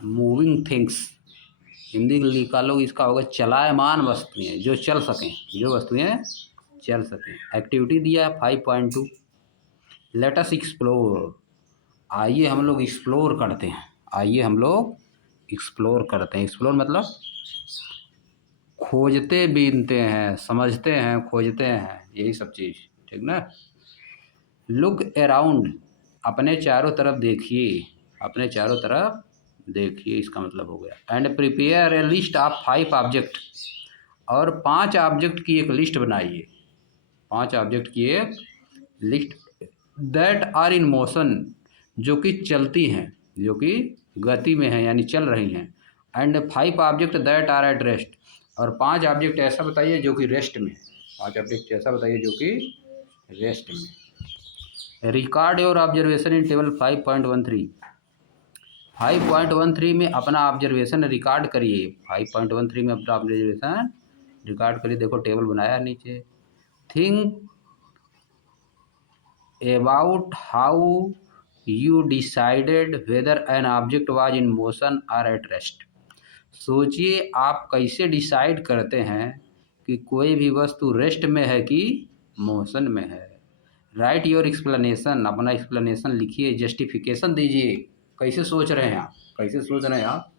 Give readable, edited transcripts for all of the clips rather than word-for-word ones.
Moving things, Hindi निकालो इसका होगा चलायमान वस्तुएं, जो चल सकें, जो वस्तुएं चल सकें। एक्टिविटी दिया है 5.2, लेट अस एक्सप्लोर, आइए हम लोग एक्सप्लोर करते हैं, आइए हम लोग एक्सप्लोर करते हैं। एक्सप्लोर मतलब खोजते बीनते हैं, समझते हैं, खोजते हैं, यही सब चीज़, ठीक ना। लुक अराउंड, अपने चारों तरफ देखिए, अपने चारों तरफ देखिए, इसका मतलब हो गया। And prepare a list of 5 object, और 5 ऑब्जेक्ट की एक लिस्ट बनाइए, 5 ऑब्जेक्ट की एक list that are in motion, जो कि चलती हैं, जो कि गति में हैं यानी चल रही हैं। And 5 object that are at rest, और 5 ऑब्जेक्ट ऐसा बताइए जो कि रेस्ट में, 5 ऑब्जेक्ट ऐसा बताइए जो कि रेस्ट में। Record your observation in table 5.13, 5.13 में अपना ऑब्जर्वेशन रिकॉर्ड करिए, 5.13 में अपना ऑब्जर्वेशन रिकॉर्ड करिए। देखो टेबल बनाया नीचे। Think about how you decided weather an object was in motion और एट रेस्ट, सोचिए आप कैसे डिसाइड करते हैं कि कोई भी वस्तु रेस्ट में है कि मोशन में है। राइट योर एक्सप्लेनेशन, अपना एक्सप्लेनेशन लिखिए, जस्टिफिकेशन दीजिए, कैसे सोच रहे हैं आप, कैसे सोच रहे हैं आप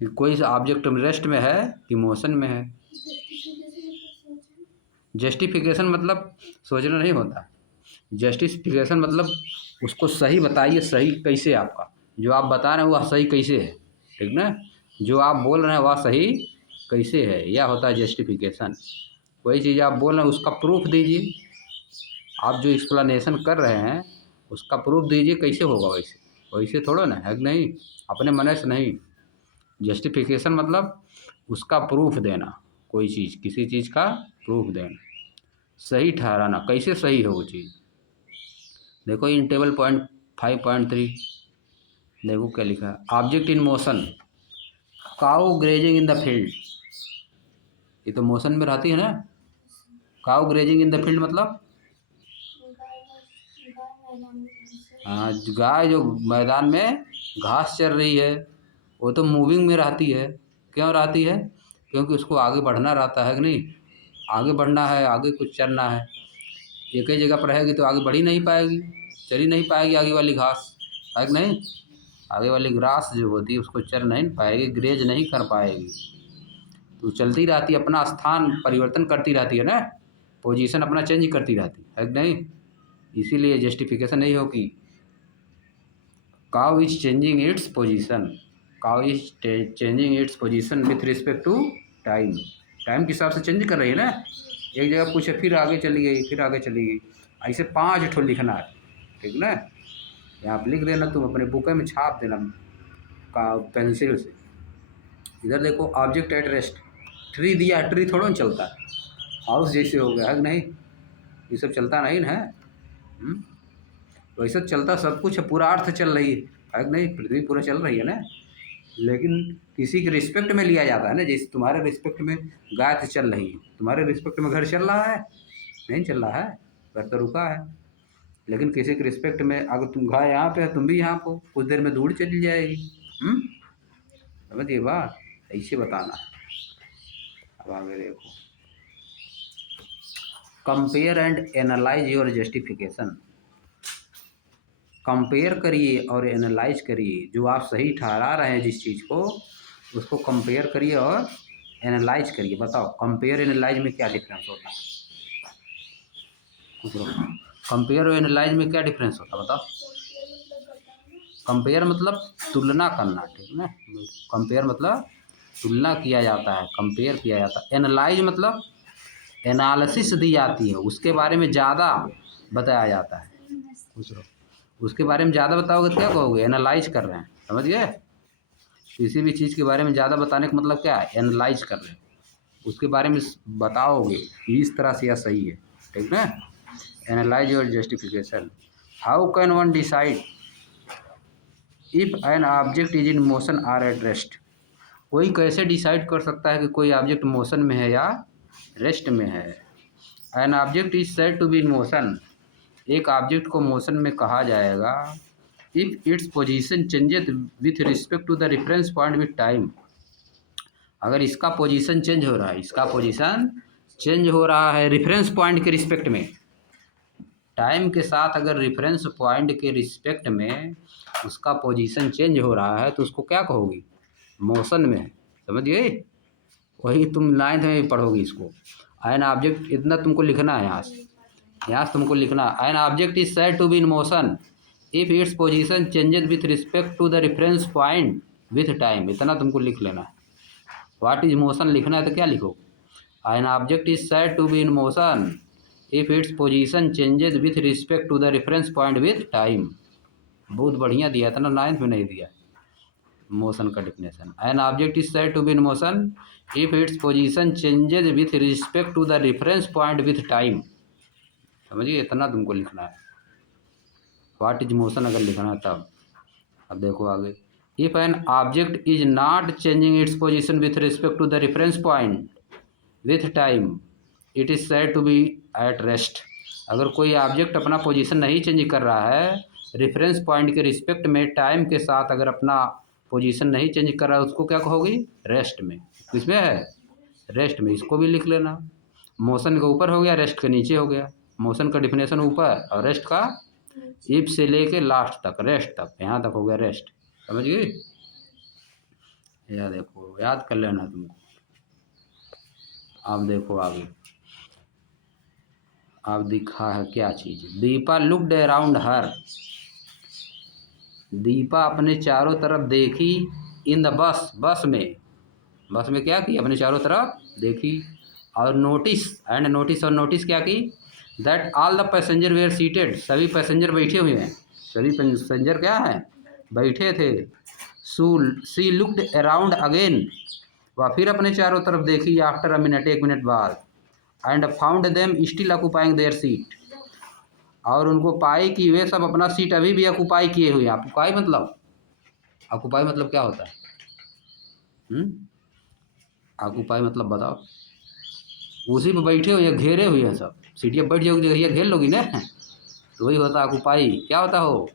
कि कोई ऑब्जेक्ट रेस्ट में है कि मोशन में है। जस्टिफिकेशन मतलब सोचना नहीं होता, जस्टिफिकेशन मतलब उसको सही बताइए, सही कैसे, आपका जो आप बता रहे हैं वह सही कैसे है, ठीक ना, जो आप बोल रहे हैं वह सही कैसे है, यह होता है जस्टिफिकेशन। कोई चीज़ आप बोल रहे हैं उसका प्रूफ दीजिए, आप जो एक्सप्लेनेशन कर रहे हैं उसका प्रूफ दीजिए, कैसे होगा वैसे, वैसे थोड़ा ना है, नहीं अपने मन से नहीं। जस्टिफिकेशन मतलब उसका प्रूफ देना, कोई चीज़, किसी चीज़ का प्रूफ देना, सही ठहराना, कैसे सही है वो चीज़। देखो इन टेबल 5.3 देखो क्या लिखा है, object in motion, cow grazing in the field, ये तो मोशन में रहती है ना। Cow grazing in the field मतलब हाँ, गाय जो मैदान में घास चर रही है वो तो मूविंग में रहती है। क्यों रहती है? क्योंकि उसको आगे बढ़ना रहता है कि नहीं, आगे बढ़ना है, आगे कुछ चरना है। एक ही जगह पर रहेगी तो आगे बढ़ ही नहीं पाएगी, चल ही नहीं पाएगी आगे वाली घास, है कि नहीं। आगे वाली ग्रास जो होती है उसको चर नहीं पाएगी, ग्रेज नहीं कर पाएगी, तो चलती रहती है, अपना स्थान परिवर्तन करती रहती है ना, पोजीशन अपना चेंज करती रहती है कि नहीं। इसीलिए जस्टिफिकेशन नहीं होगी। Cow is changing its position, cow is changing its position with respect to time, time के हिसाब से चेंज कर रही है ना, एक जगह कुछ है फिर आगे चली गई, फिर आगे चली गई, ऐसे 5 ठो लिखना है, ठीक ना। यहाँ पर लिख देना, तुम अपने बुक में छाप देना का पेंसिल से। इधर देखो ऑब्जेक्ट एट रेस्ट, ट्री दिया, ट्री थोड़ा चलता है, हाउस जैसे हो गया है कि नहीं, ये सब चलता नहीं ना है। वैसे चलता सब कुछ है, पूरा अर्थ चल रही है कि नहीं, पृथ्वी पूरा चल रही है ना, लेकिन किसी के रिस्पेक्ट में लिया जाता है ना। जैसे तुम्हारे रिस्पेक्ट में गाय तो चल रही है, तुम्हारे रिस्पेक्ट में घर चल रहा है, नहीं चल रहा है, घर तो रुका है। लेकिन किसी के रिस्पेक्ट में अगर तुम गाय यहाँ पे है, तुम भी यहाँ पे, कुछ देर में दूर चली जाएगी। समझिए बात, ऐसे बताना है। अब आगे देखो, compare and analyse your justification, compare करिए और एनालाइज करिए, जो आप सही ठहरा रहे हैं जिस चीज़ को, उसको कंपेयर करिए और एनालाइज करिए। बताओ कंपेयर एनालाइज में क्या डिफरेंस होता है, कंपेयर और एनालाइज में क्या डिफरेंस होता है बताओ। कंपेयर मतलब तुलना करना, ठीक ना, कंपेयर मतलब तुलना किया जाता है, कंपेयर किया जाता है। एनालाइज मतलब एनालिसिस दी जाती है, उसके बारे में ज़्यादा बताया जाता है। उसके बारे में ज़्यादा बताओगे तो क्या कहोगे, एनालाइज कर रहे हैं, समझ गए। किसी भी चीज़ के बारे में ज़्यादा बताने का मतलब क्या है, एनालाइज कर रहे हैं, उसके बारे में बताओगे कि इस तरह से यह सही है, ठीक ना। Analyse your justification, how can one decide if an object is in motion or at rest, कोई कैसे डिसाइड कर सकता है कि कोई ऑब्जेक्ट मोशन में है या रेस्ट में है। An object is said to be in motion, एक ऑब्जेक्ट को मोशन में कहा जाएगा if its position changes with respect to the reference point with time. अगर इसका पोजीशन चेंज हो रहा है, इसका पोजीशन चेंज हो रहा है रेफरेंस पॉइंट के रिस्पेक्ट में, टाइम के साथ अगर रेफरेंस पॉइंट के रिस्पेक्ट में उसका पोजीशन चेंज हो रहा है तो उसको क्या कहोगी? मोशन में है। समझ गए? वही तुम 9th में भी पढ़ोगी इसको। एन ऑब्जेक्ट, इतना तुमको लिखना है यहाँ से तुमको लिखना, an object is said to be in motion if its position changes with respect to the reference point with time. इतना तुमको लिख लेना है। व्हाट इज मोशन लिखना है तो क्या लिखो? An object is said to be in motion if its position changes with respect to the reference point with time. बहुत बढ़िया दिया, इतना 9th में नहीं दिया मोशन का definition. An object is said to be in motion if its position changes with respect to the reference point with time. समझिए? इतना तुमको लिखना है। व्हाट इज मोशन अगर लिखना है तब। अब देखो आगे, if an object is not changing its position with respect to the reference point with time it is said to be at rest. अगर कोई ऑब्जेक्ट अपना पोजीशन नहीं चेंज कर रहा है रेफरेंस पॉइंट के रिस्पेक्ट में, टाइम के साथ अगर अपना पोजीशन नहीं चेंज कर रहा है, उसको क्या कहोगी? रेस्ट में। किसमें है? रेस्ट में। इसको भी लिख लेना। मोशन के ऊपर हो गया, रेस्ट के नीचे हो गया। मोशन का डिफिनेशन ऊपर और रेस्ट का इफ से लेके लास्ट तक, रेस्ट तक, यहाँ तक हो गया रेस्ट। समझ गई? या देखो याद कर लेना तुमको। अब देखो आगे, अब दिखा है क्या चीज़। दीपा लुक्ड अराउंड हर। दीपा अपने चारों तरफ देखी इन द बस, बस में क्या की? अपने चारों तरफ देखी और नोटिस, एंड नोटिस, और नोटिस क्या की? That all the passenger were seated. सभी पैसेंजर बैठे हुए हैं। सभी पैसेंजर क्या हैं? बैठे थे। She looked around again. वह फिर अपने चारों तरफ देखी आफ्टर अ मिनट, 1 मिनट बाद, and found them still occupying their seat. और उनको पाई कि वे सब अपना सीट अभी भी ऑक्यूपाई किए हुए हैं। ऑक्यूपाई मतलब क्या होता है? ऑक्यूपाई मतलब बताओ। उसी पे बैठे हुए हैं, घेरे हुए हैं सब। सीटियाँ बैठ जाओगी, जगह घेर लोगी ना, तो वही होता है ऑक्यूपाई। क्या होता हो?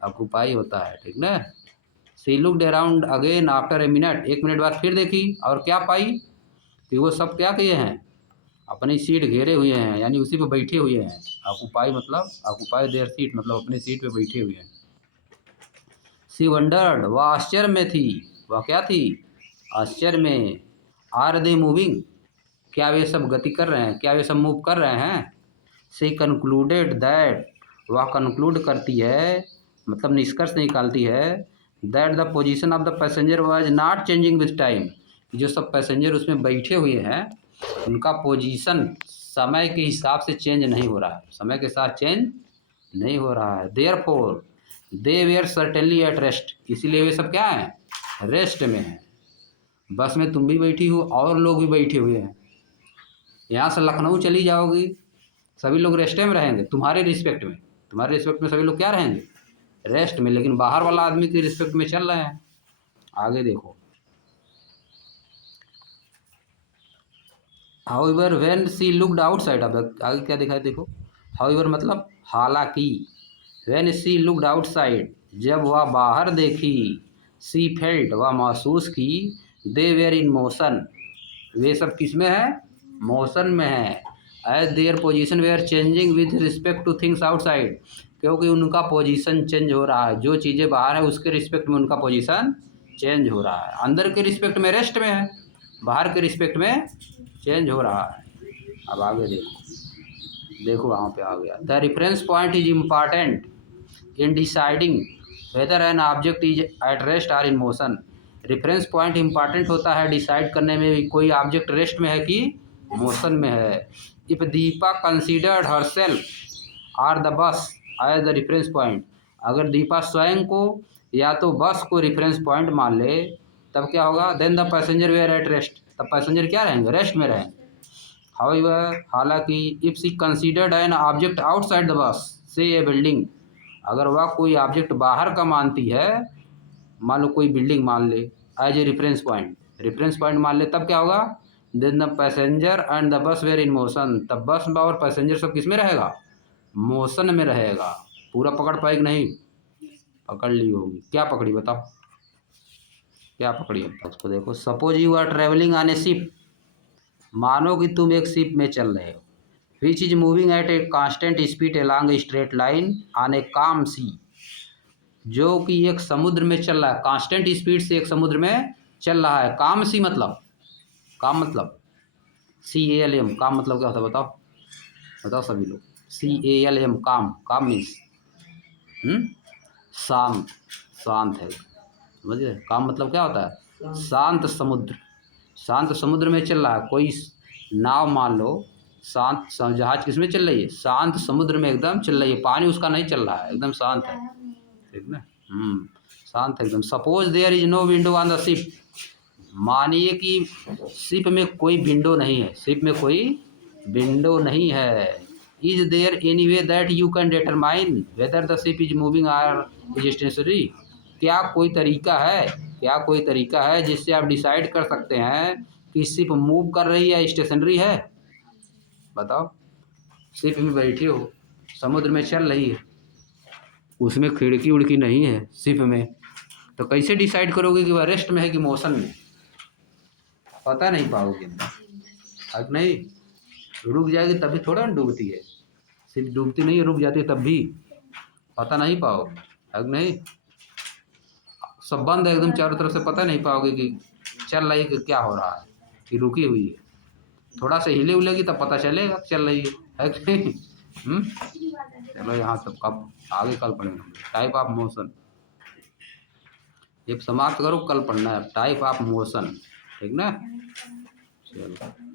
ऑक्यूपाई होता है। ठीक ना? She looked around again after a minute. 1 minute बाद फिर देखी और क्या पाई? कि वो सब क्या किए हैं? अपनी सीट घेरे हुए हैं, यानी उसी पे बैठे हुए हैं। ऑक्यूपाई मतलब, ऑक्यूपाई देयर सीट मतलब अपनी सीट पे बैठे हुए हैं। सी वंडर्ड, वह आश्चर्य में थी। वह क्या थी? आश्चर्य में। आर दे मूविंग, क्या वे सब गति कर रहे हैं? क्या वे सब मूव कर रहे हैं? सी कंक्लूडेड दैट, वह कंक्लूड करती है, मतलब निष्कर्ष निकालती है, that the position of the passenger was not changing with time. जो सब पैसेंजर उसमें बैठे हुए हैं उनका पोजीशन समय के हिसाब से चेंज नहीं हो रहा है, समय के साथ चेंज नहीं हो रहा है। Therefore they were certainly at rest. इसीलिए वे सब क्या हैं? रेस्ट में हैं। बस में तुम भी बैठी हो और लोग भी बैठे हुए हैं। यहाँ से लखनऊ चली जाओगी, सभी लोग रेस्ट में रहेंगे तुम्हारे रिस्पेक्ट में। तुम्हारे रिस्पेक्ट में सभी लोग क्या रहेंगे? रेस्ट में। लेकिन बाहर वाला आदमी के रिस्पेक्ट में चल रहे हैं। आगे देखो, however when she looked outside. अब आगे क्या दिखाई देखो। हाउएवर मतलब हालांकि, व्हेन सी लुक्ड आउटसाइड, जब वह बाहर देखी, सी फेल्ट, वह महसूस की, दे वेयर इन मोशन, वे सब किस में है? मोशन में है। As their position were changing with respect to things outside, क्योंकि उनका पोजीशन चेंज हो रहा है। जो चीज़ें बाहर है उसके रिस्पेक्ट में उनका पोजीशन चेंज हो रहा है। अंदर के रिस्पेक्ट में रेस्ट में है, बाहर के रिस्पेक्ट में चेंज हो रहा है। अब आगे देखो वहाँ पे आ गया। The reference point is important in deciding whether an object is at rest और in motion. Reference point important होता है डिसाइड करने में कोई ऑब्जेक्ट रेस्ट में है कि मोशन में है। इफ दीपा कंसीडर्ड हरसेल्फ और the bus as the reference point, अगर दीपा स्वयं को या तो बस को रेफरेंस पॉइंट मान ले तब क्या होगा? Then the passenger were at rest, तब पैसेंजर क्या रहेंगे? रेस्ट में रहेंगे। हाउएवर, हालांकि, if she considered an object outside the bus, say A building, अगर वह कोई ऑब्जेक्ट बाहर का मानती है, मान लो कोई बिल्डिंग मान ले एज ए रेफरेंस पॉइंट मान ले, तब क्या होगा? Then the passenger and the bus were in motion, तब बस और पैसेंजर सब किस में रहेगा? मोशन में रहेगा। पूरा पकड़ पाएगी नहीं? पकड़ ली होगी। क्या पकड़ी बताओ, क्या पकड़ी है उसको देखो। Suppose you are travelling on a ship, मानो कि तुम एक शिप में चल रहे हो, which is moving at a constant speed along a straight line on a calm sea, जो कि एक समुद्र में चल रहा है, कांस्टेंट स्पीड से एक समुद्र में चल रहा है। काम सी मतलब, काम मतलब CALM, काम मतलब क्या होता है बताओ, बताओ सभी लोग। CALM, काम, काम मीन्स शांत, शांत है, समझिए। काम मतलब क्या होता है, शांत समुद्र, शांत समुद्र में चल रहा है कोई नाव, मान लो शांत जहाज किस में चल रही है, शांत समुद्र में एकदम चल रही है, पानी उसका नहीं चल रहा है, एकदम शांत है, ठीक ना। शांत है एकदम। Suppose there is no window on the ship, मानिए कि शिप में कोई विंडो नहीं है, शिप में कोई विंडो नहीं है। Is there any way that you can determine whether the ship is moving or is stationary, क्या कोई तरीका है, क्या कोई तरीका है जिससे आप डिसाइड कर सकते हैं कि शिप मूव कर रही है, स्टेशनरी है, बताओ। शिप में बैठी हो, समुद्र में चल रही है, उसमें खिड़की उड़की नहीं है शिप में, तो कैसे डिसाइड करोगे कि वह रेस्ट में है कि मोशन में, पता नहीं पाओगे, है कि नहीं। रुक जाएगी तभी थोड़ा ना डूबती है, सिर्फ डूबती नहीं है, रुक जाती है तब भी पता नहीं पाओगे, है कि नहीं। सब बंद है एकदम चारों तरफ से, पता नहीं पाओगे कि चल रही है कि क्या हो रहा है, कि रुकी हुई है। थोड़ा सा हिले उलेगी तब पता चलेगा चल रही है कि नहीं। चलो यहाँ तक, कब आगे कल पढ़ेंगे टाइप ऑफ मोशन। ये समाप्त करो, कल पढ़ना है टाइप ऑफ मोशन, ठीक ना। चलो।